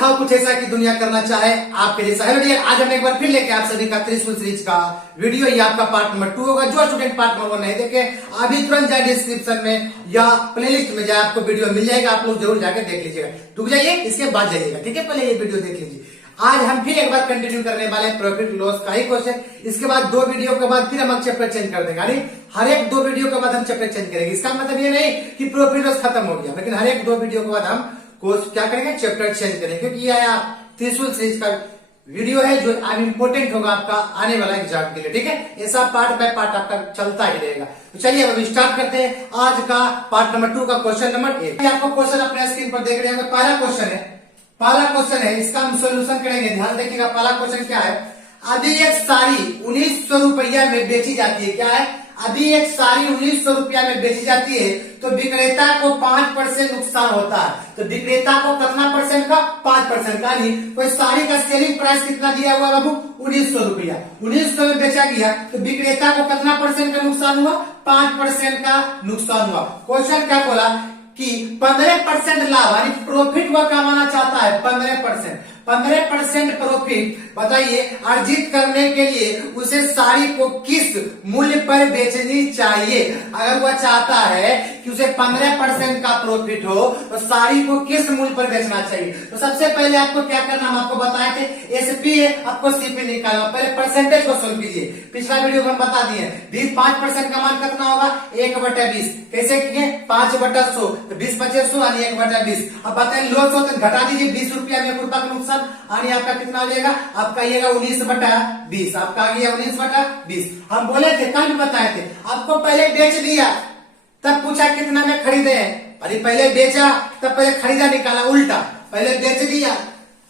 दिखाओ कुछ ऐसा कि दुनिया करना चाहे आपके जैसा। हेलो डियर, आज हम एक बार फिर लेके आप सभी का त्रिशूल सीरीज का वीडियो, ये आपका पार्ट नंबर 2 होगा। जो स्टूडेंट पार्ट नंबर 1 नहीं देखे अभी तुरंत जाए डिस्क्रिप्शन में या प्लेलिस्ट में जाए, आपको वीडियो मिल जाएगा, आप लोग जरूर जाके देख लीजिएगा। रुक जाइए, इसके बाद जाइएगा, ठीक है। पहले ये वीडियो देख लीजिए। आज हम फिर एक बार कंटिन्यू करने वाले हैं प्रॉफिट लॉस का ही क्वेश्चन। इसके बाद 2 वीडियो के बाद फिर हम चैप्टर चेंज कर देंगे, यानी हर एक 2 वीडियो के बाद हम चैप्टर चेंज करेंगे। इसका मतलब ये नहीं कि प्रॉफिट लॉस खत्म हो गया, लेकिन हर एक 2 वीडियो के बाद हम कोर्स क्या करेंगे, चैप्टर चेंज करेंगे, क्योंकि यह त्रिशूल सीरीज का वीडियो है जो आज इंपोर्टेंट होगा आपका आने वाला एग्जाम के लिए, ठीक है। ऐसा पार्ट बाय पार्ट आपका चलता ही रहेगा। तो चलिए अब स्टार्ट करते हैं आज का पार्ट नंबर 2 का क्वेश्चन नंबर 1। आपको क्वेश्चन अपने स्क्रीन पर देख रहे हैं। पहला क्वेश्चन है, इसका हम सोल्यूशन करेंगे। ध्यान देखिएगा, पहला क्वेश्चन क्या है। अभी एक साड़ी 1900 रुपया में बेची जाती है। क्या है? अभी एक साड़ी 1900 रुपया में बेची जाती है, तो विक्रेता को 5% नुकसान होता है। तो विक्रेता को कितना परसेंट का? 5% का। नहीं, कोई साड़ी का सेलिंग प्राइस कितना दिया हुआ बाबू? 1900 रुपया। 1900 में बेचा गया, तो विक्रेता को कितना परसेंट का नुकसान हुआ? 5% का नुकसान हुआ। क्वेश्चन क्या बोला कि 15% लाभ यानी प्रॉफिट वह कमाना चाहता है। 15% प्रॉफिट बताइए अर्जित करने के लिए उसे साड़ी को किस मूल्य पर बेचनी चाहिए। अगर वह चाहता है कि उसे 15% का प्रॉफिट हो, तो साड़ी को किस मूल्य पर बेचना चाहिए। तो सबसे पहले आपको क्या करना, हम आपको बताए थे एसपी है, आपको सीपी निकालना। पहले परसेंटेज को सोल्व कीजिए। पिछला वीडियो में हम बता दिए 5% का मान कितना होगा? 1/20। कैसे किए? 5/100, तो 20/100 यानी 1/20। अब बताएं लॉस हो तो घटा दीजिए 20 रुपया में 1 रुपया का नुकसान, यानी आपका कितना हो जाएगा? आपका आइएगा 19/20। आपका आ गया 19/20। हम बोले थे, कल भी बताए थे, आपको पहले बेच दिया तब पूछा कितना में खरीदे हैं। अरे पहले बेचा तब पहले खरीदा निकाला, उल्टा। पहले बेच दिया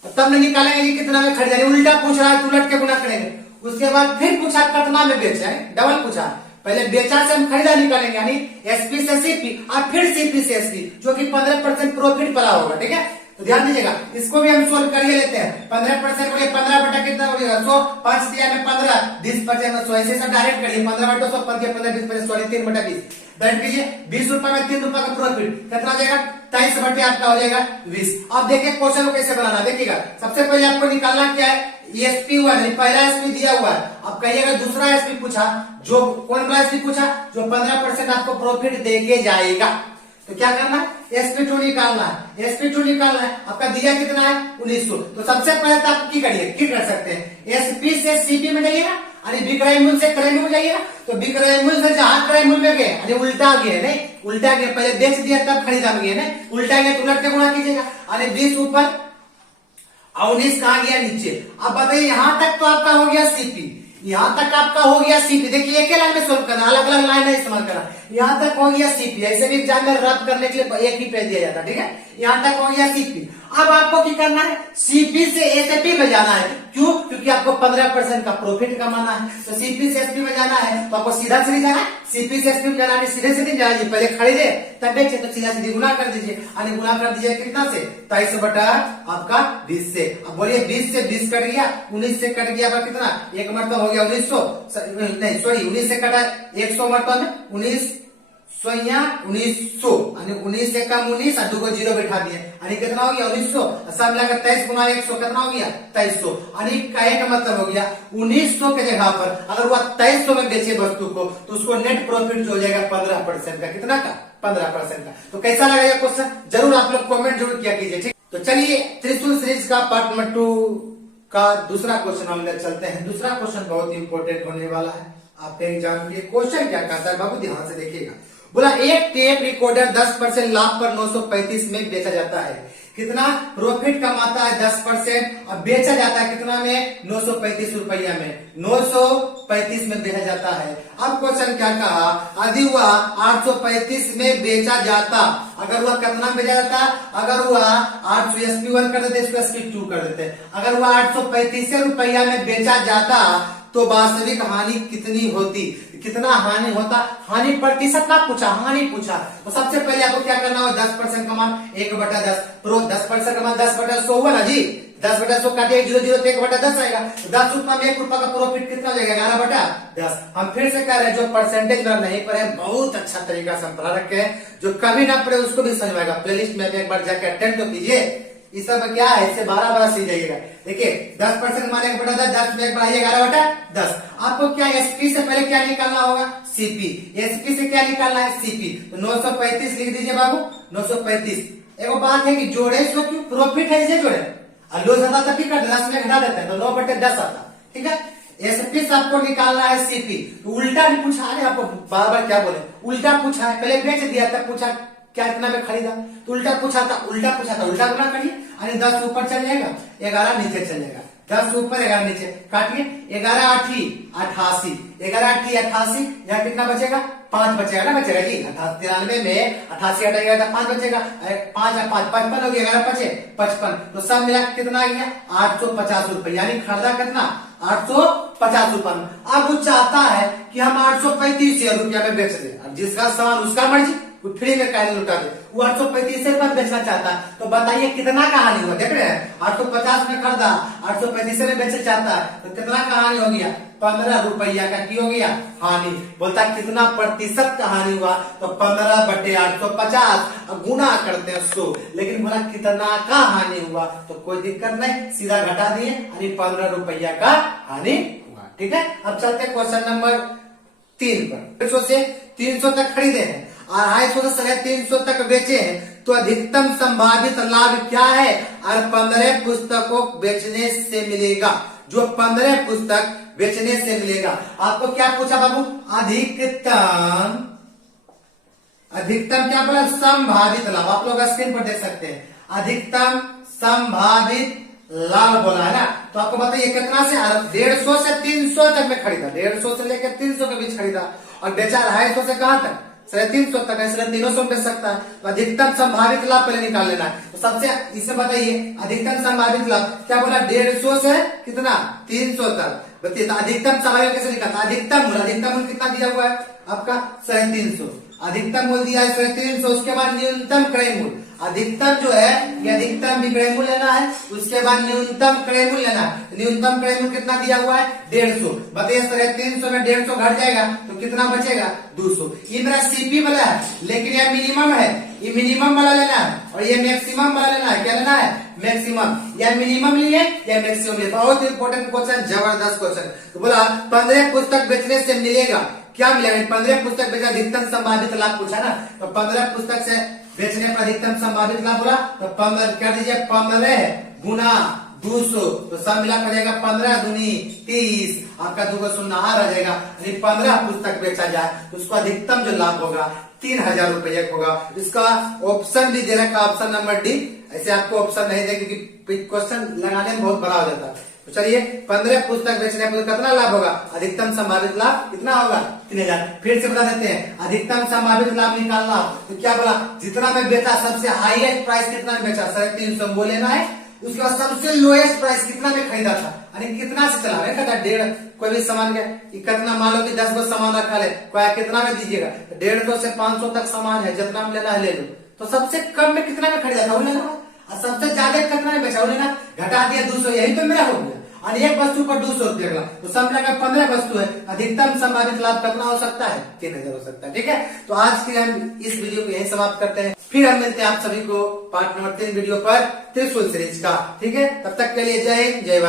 तब न निकालेंगे कि कितना में खरीदा, उल्टा पूछ रहा है, उलट के गुना करेंगे। उसके बाद फिर पूछा कितना में बेचा है, डबल पूछा। पहले बेचा से हम खरीदा निकालेंगे, यानी एसपी से सीपी और फिर सीपी से एसपी, जो कि 15% प्रॉफिट पड़ा होगा, ठीक है। तो ध्यान दीजिएगा, इसको भी हम सोल्व करिए लेते हैं। 15% बोलिए 15 बटा कितना हो जाएगा? 100। 5 दिया में 15, 20/50 में 100। ऐसे सब डायरेक्ट करिए। 15/100 15 20 सॉरी 3/20 बैठ कीजिए। 20 रुपए में 3 रुपए का प्रॉफिट कितना हो जाएगा? 23 बटे आपका हो जाएगा 20। अब देखिए क्वेश्चन को कैसे बनाना, देखिएगा। सबसे पहले आपको निकालना क्या है? एसपी हुआ नहीं, पहला एसपी दिया हुआ है। अब कहिएगा दूसरा एसपी पूछा, जो कौन वाला एसपी पूछा? जो 15% आपको प्रॉफिट देके जाएगा। तो क्या करना है? SP2 निकालना है। SP2 निकालना है। आपका दिया कितना है? 1900। तो सबसे पहले तो आप क्या कर सकते हैं? एसपी से सीपी में जाइएगा, यानी विक्रय मूल्य से क्रय मूल्य जाइएगा। तो विक्रय मूल्य से जहां क्रय मूल्य में गए, यानी उल्टा गए, नहीं उल्टा गए, पहले बेच दिया तब खरीदा में गए, नहीं उल्टा गए तो उलट के गुणा कीजिएगा, यानी 20 ऊपर और 19 कहा गया नीचे। अब बताइए यहां तक तो आपका हो गया सीपी, यहां तक आपका हो गया सीपी। देखिए एक लाइन में सोल्व करना, अलग अलग लाइन इस्तेमाल करना। यहां तक हो गया सीपी, ऐसे भी एग्जाम में रद्द करने के लिए एक ही पेज दिया जाता है, ठीक है। यहां तक हो गया सीपी। अब आपको क्या करना है? सीपी से एसपी में जाना है। क्यों? क्योंकि आपको 15% का प्रॉफिट कमाना है। तो सीपी से एसपी में जाना है, तो आपको सीधा सीधी जाना है। सीपी से एसपी में जाना है, सीधे सीधे जाना है। पहले खरीदे तब बेचे, तो सीधा सीधी गुना कर दीजिए, यानी गुना कर दीजिए कितना से? 23 बटा आपका 20 से। अब बोलिए 20 से 20 कट गया, 19 से कट गया आपका कितना? एक मरतबा हो गया 1900, नहीं सॉरी 19 से कटा 100 मरतबा में 19 1900, यानी 19 से कम 19 और 2 जीरो बैठा दिए, यानी कितना हो गया? 1900। सब मिलाकर 23 गुना 100 कितना हो गया? 2300। यानी कहे का मतलब हो गया 1900 के जगह पर अगर वह 2300 में बेचे वस्तु को, तो उसको नेट प्रॉफिट जो हो जाएगा 15% का। कितना का? 15% का। तो कैसा लगेगा क्वेश्चन? जरूर आप लोग कॉमेंट जरूर किया कीजिए, ठीक। तो चलिए त्रिशूल सीरीज का पार्ट नंबर 2 का दूसरा क्वेश्चन हम लोग चलते हैं। दूसरा क्वेश्चन बहुत इंपॉर्टेंट होने वाला है आपके एग्जाम के लिए। क्वेश्चन क्या कहता है बाबू, ध्यान से देखिएगा। बोला एक टेप रिकॉर्डर 10% लाभ पर 935 में बेचा जाता है। कितना प्रॉफिट कमाता है? 10%। और बेचा जाता है कितना में? 935 रुपया में। 935 में बेचा जाता है। अब क्वेश्चन क्या कहा? यदि वह 835 में बेचा जाता, अगर वह कितना बेचा जाता? अगर वह 800 SP1 कर देते, इसको SP2 कर देते। अगर वह 835 रुपया में बेचा जाता, तो वास्तविक हानि कितनी होती? कितना हानि होता? हानि प्रतिशत का पूछा, हानि पूछा। तो सबसे पहले आपको क्या करना होगा? 10% का मान 1/10। 10% का मान 10/100 हुआ ना जी। 10/100 काटे 0 0 तो 1/10 आएगा। 10 रुपया में 1 रुपया का प्रॉफिट कितना हो जाएगा? 11/10। हम फिर से कह रहे हैं, जो परसेंटेज में नहीं पढ़े बहुत अच्छा तरीका से हम पढ़ा रखे हैं। जो कभी ना पढ़े उसको भी समझ में आएगा। प्लेलिस्ट में एक बार जाकर अटेंड तो कीजिए। इस सब क्या है, इससे 12 सीख जाइएगा। देखिए 10% माने बटा 10 में बढ़ाइए 11/10। आपको क्या एसपी से पहले क्या निकालना होगा, सीपी। एसपी से क्या निकालना है, सीपी। तो 935 लिख दीजिए बाबू, 935। एगो बात है कि जोड़े इसको क्यों, प्रॉफिट है इसे जोड़े, और लॉस आता तभी कर 10 में घटा देते हैं तो 9/10 आता। ठीक है, एसपी से आपको निकालना है सीपी। तो उल्टा भी पूछा है आपको, बार बार क्या बोले, उल्टा पूछा है। पहले बेच दिया था, पूछा क्या इतना में खरीदा, तो उल्टा पूछा था, उल्टा गुना करिए, यानी 10 ऊपर चल जाएगा, 11 नीचे चल जाएगा। 10 ऊपर 11 नीचे काटिए, 11 8 88, 11 8 88, यहाँ कितना बचेगा, 5 बचेगा ना, बचेगा जी। 93 में 88 हटाएगा तो 5 बचेगा, 5 या 5 55 हो गया, 11 बचे 55। तो सब मिला कितना आ गया, 850 रुपए, यानी खरीदा कितना, 850 रुपए में। अब वो चाहता है कि हम 835 रुपया में बेच दें, अब जिसका सामान उसका मर्जी, वो फ्री में काहे लुटा दे, वो 835 रुपए में बेचना चाहता है। तो बताइए कितना कहानी हुआ, देख रहे हैं 850 में खरीदा, 835 में बेचना चाहता है, तो कितना कहानी हो गया, 15 रुपया का की हो गया हानि। बोलता कितना प्रतिशत का हानि हुआ, तो 15/850, गुना करते हैं 100, लेकिन बोला कितना का हानि हुआ, तो कोई दिक्कत नहीं, सीधा घटा दिए, यानी 15 रुपया का हानि हुआ। ठीक है, अब चलते हैं क्वेश्चन नंबर 3 पर। 150 से 300 तक खरीदे हैं, 250 से 300 तक बेचे हैं, तो अधिकतम संभावित लाभ क्या है, और 15 पुस्तकों बेचने से मिलेगा, जो 15 पुस्तक बेचने से मिलेगा। आपको क्या पूछा बाबू, अधिकतम क्या बोला, संभावित लाभ। आप लोग स्क्रीन पर देख सकते हैं, अधिकतम संभावित लाभ बोला है ना। तो आपको बताइए कितना से, 150 से 300 तक में खरीदा, 150 से लेकर 300 के बीच खरीदा, और बेचा 250 से कहां तक, 350 तक, इसलिए 300 बेच सकता है। तो अधिकतम संभावित लाभ पहले निकाल लेना है। तो सबसे इसे बताइए अधिकतम संभावित लाभ क्या बोला, 150 से कितना, 300 तक। बताइए तो अधिकतम संभावित कैसे निकालता, अधिकतम मूल्य कितना दिया हुआ है आपका, 350। अधिकतम मूल्य दिया है 350, उसके बाद न्यूनतम क्रय मूल्य, अधिकतम जो है ये अधिकतम विक्रय मूल्य लेना है, उसके बाद न्यूनतम क्रय मूल्य लेना है। न्यूनतम क्रय मूल्य कितना दिया हुआ है, 150। बताइए 350 में 150 घट जाएगा तो कितना बचेगा, 200। ये मेरा सीपी वाला है, लेकिन यह मिनिमम है, ये मिनिमम वाला लेना है, और ये मैक्सिमम वाला लेना है। क्या लेना है, मैक्सिमम। या मिनिमम लिए या मैक्सिमम लिए, बहुत इंपॉर्टेंट क्वेश्चन, जबरदस्त क्वेश्चन। तो बोला 15 पुस्तक बेचने से मिलेगा, क्या मिलेगा, 15 पुस्तक बेचा, अधिकतम संभावित लाभ पूछा ना, तो 15 पुस्तक से बेचने पर अधिकतम संभावित लाभ बोला, तो 15 कर दीजिए, 15 गुना 200, तो सब मिला करेगा 15 दूनी 30, आपका 2 शून्य आ जाएगा। 15 पुस्तक बेचा जाए तो उसको अधिकतम जो लाभ होगा 3000 रुपये होगा। इसका ऑप्शन भी दे रखा, ऑप्शन नंबर डी। ऐसे आपको ऑप्शन नहीं दे क्योंकि क्वेश्चन लगाने में बहुत बड़ा हो जाता है। तो चलिए 15 पुस्तक बेचने पर कितना लाभ होगा, अधिकतम संभावित लाभ कितना होगा, 3000। फिर से बता देते हैं, अधिकतम संभावित लाभ निकालना तो क्या बोला, जितना में बेचा, सबसे हाईएस्ट प्राइस कितना में बेचा, 350 वो लेना है। उसके बाद सबसे लोएस्ट प्राइस कितना में खरीदा था, यानी कितना से चला रहे था, 1.5 कोई भी सामान का कितना, मान लो कि 10 गो सामान रखा है, कितना में दीजिएगा, 150 से 500 तक सामान है, जितना में लेना है ले लो। तो सबसे कम में कितना में खरीदा था वो लेना, और सबसे ज्यादा कितना में बेचा वो लेना, घटा दिया 200, यही तो मेरा हो गया। और एक वस्तु पर 200 रुपया का, तो सब मिलाकर 15 वस्तु है, अधिकतम संभावित लाभ कितना हो सकता है, 3000 हो सकता है। ठीक है, तो आज के हम इस वीडियो को यही समाप्त करते हैं, फिर हम मिलते हैं आप सभी को पार्ट नंबर 3 वीडियो पर त्रिशूल सीरीज का। ठीक है, तब तक के लिए जय हिंद, जय भारत।